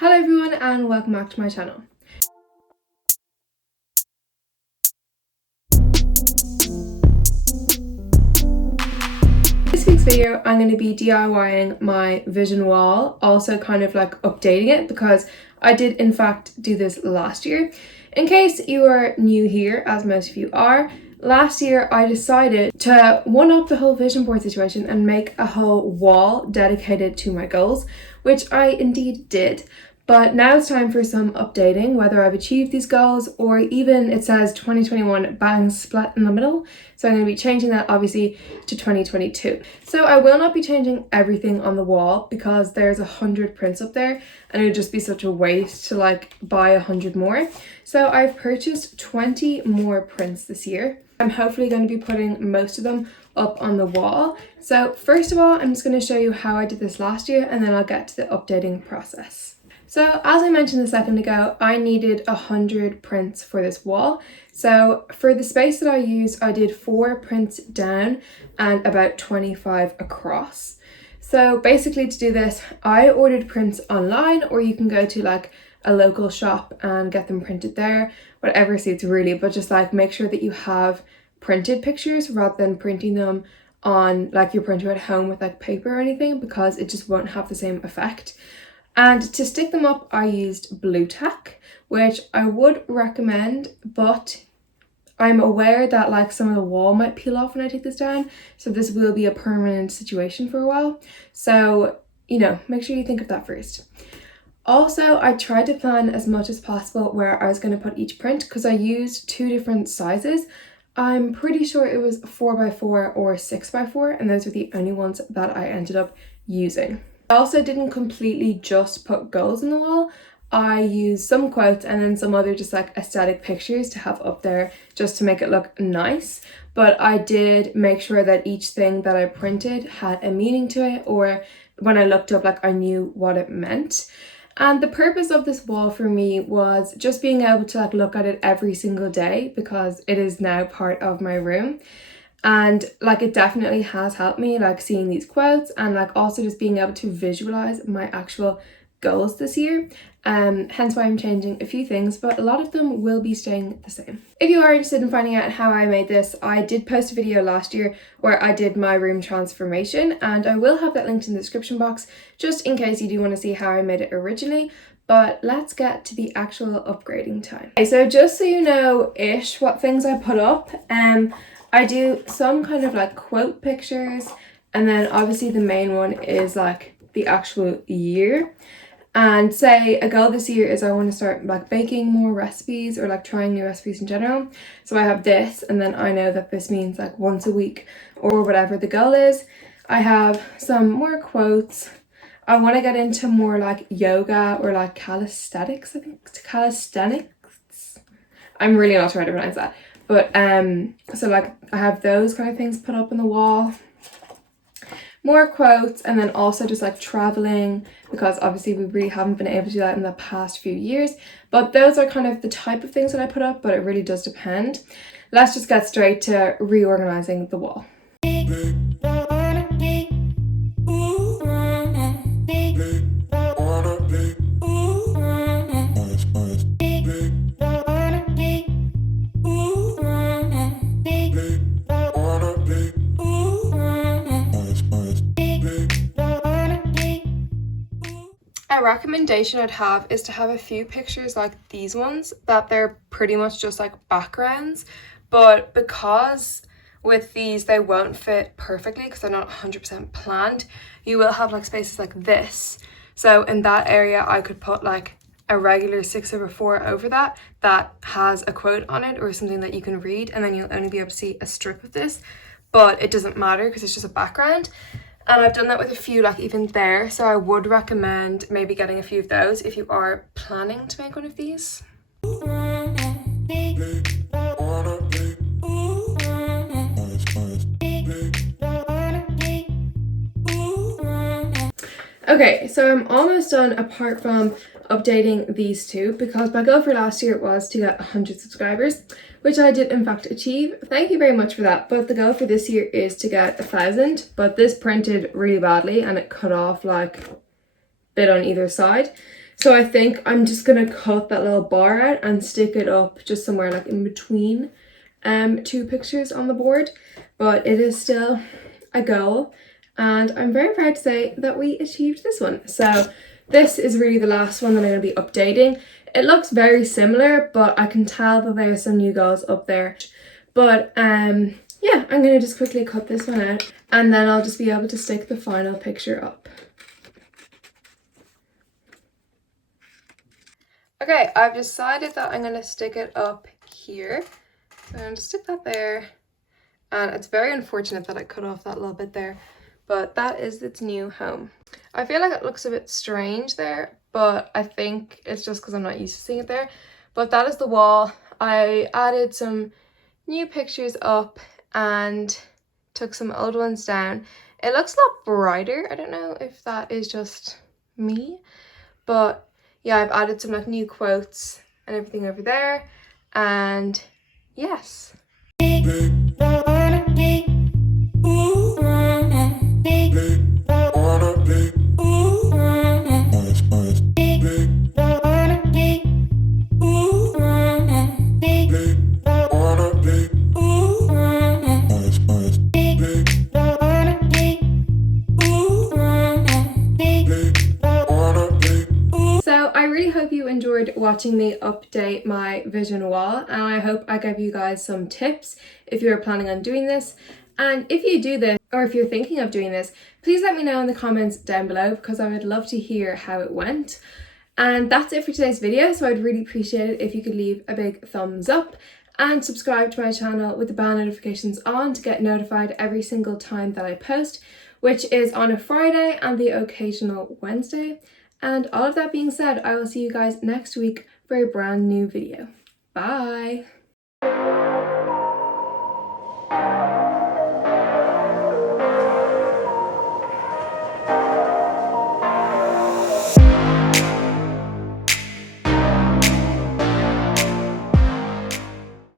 Hello everyone and welcome back to my channel. This week's video I'm going to be DIYing my Vison wall, also kind of like updating it because I did in fact do this last year. In case you are new here, as most of you are, last year I decided to one-up the whole vision board situation and make a whole wall dedicated to my goals, which I indeed did. But now it's time for some updating, whether I've achieved these goals or even it says 2021 bang split in the middle. So I'm going to be changing that obviously to 2022. So I will not be changing everything on the wall because there's 100 prints up there and it would just be such a waste to like buy 100 more. So I've purchased 20 more prints this year. I'm hopefully going to be putting most of them up on the wall. So first of all, I'm just going to show you how I did this last year and then I'll get to the updating process. So as I mentioned a second ago, I needed 100 prints for this wall. So for the space that I used, I did 4 prints down and about 25 across. So basically to do this, I ordered prints online, or you can go to like a local shop and get them printed there, whatever suits really, but just like make sure that you have printed pictures rather than printing them on like your printer at home with like paper or anything, because it just won't have the same effect. And to stick them up, I used blue tack, which I would recommend, but I'm aware that like some of the wall might peel off when I take this down. So this will be a permanent situation for a while. So, make sure you think of that first. Also, I tried to plan as much as possible where I was going to put each print because I used 2 different sizes. I'm pretty sure it was 4x4 or 6x4, and those were the only ones that I ended up using. I also didn't completely just put goals on the wall. I used some quotes and then some other just like aesthetic pictures to have up there just to make it look nice. But I did make sure that each thing that I printed had a meaning to it, or when I looked up, like I knew what it meant. And the purpose of this wall for me was just being able to like look at it every single day because it is now part of my room. And like it definitely has helped me, like seeing these quotes and like also just being able to visualize my actual goals this year. Hence why I'm changing a few things, but a lot of them will be staying the same. If you are interested in finding out how I made this, I did post a video last year where I did my room transformation, and I will have that linked in the description box just in case you do want to see how I made it originally. But let's get to the actual upgrading time. Okay, so just so you know ish what things I put up, I do some kind of like quote pictures, and then obviously the main one is like the actual year. And say a goal this year is I want to start like baking more recipes or like trying new recipes in general. So I have this, and then I know that this means like once a week or whatever the goal is. I have some more quotes. I want to get into more like yoga or like calisthenics, I think it's calisthenics. I'm really not sure how to pronounce that. But so like I have those kind of things put up on the wall. More quotes, and then also just like traveling, because obviously we really haven't been able to do that in the past few years. But those are kind of the type of things that I put up, but it really does depend. Let's just get straight to reorganizing the wall. A recommendation I'd have is to have a few pictures like these ones that they're pretty much just like backgrounds, but because with these they won't fit perfectly because they're not 100% planned, you will have like spaces like this. So in that area I could put like a regular 6/4 over that has a quote on it or something that you can read, and then you'll only be able to see a strip of this, but it doesn't matter because it's just a background. And I've done that with a few like even there, so I would recommend maybe getting a few of those if you are planning to make one of these. Okay, so I'm almost done apart from updating these two, because my goal for last year was to get 100 subscribers, which I did in fact achieve. Thank you very much for that. But the goal for this year is to get 1,000, but this printed really badly and it cut off like a bit on either side. So I think I'm just gonna cut that little bar out and stick it up just somewhere like in between two pictures on the board. But it is still a goal, and I'm very proud to say that we achieved this one. So this is really the last one that I'm going to be updating. It looks very similar, but I can tell that there are some new goals up there. But yeah, I'm going to just quickly cut this one out, and then I'll just be able to stick the final picture up. Okay, I've decided that I'm going to stick it up here. So I'm going to stick that there. And it's very unfortunate that I cut off that little bit there, but that is its new home. I feel like it looks a bit strange there, but I think it's just because I'm not used to seeing it there. But that is the wall. I added some new pictures up and took some old ones down. It looks a lot brighter. I don't know if that is just me, but yeah, I've added some like new quotes and everything over there. And yes. Hope you enjoyed watching me update my vision wall, and I hope I gave you guys some tips if you're planning on doing this. And if you do this, or if you're thinking of doing this, please let me know in the comments down below, because I would love to hear how it went. And that's it for today's video, so I'd really appreciate it if you could leave a big thumbs up and subscribe to my channel with the bell notifications on to get notified every single time that I post, which is on a Friday and the occasional Wednesday. And all of that being said, I will see you guys next week for a brand new video. Bye!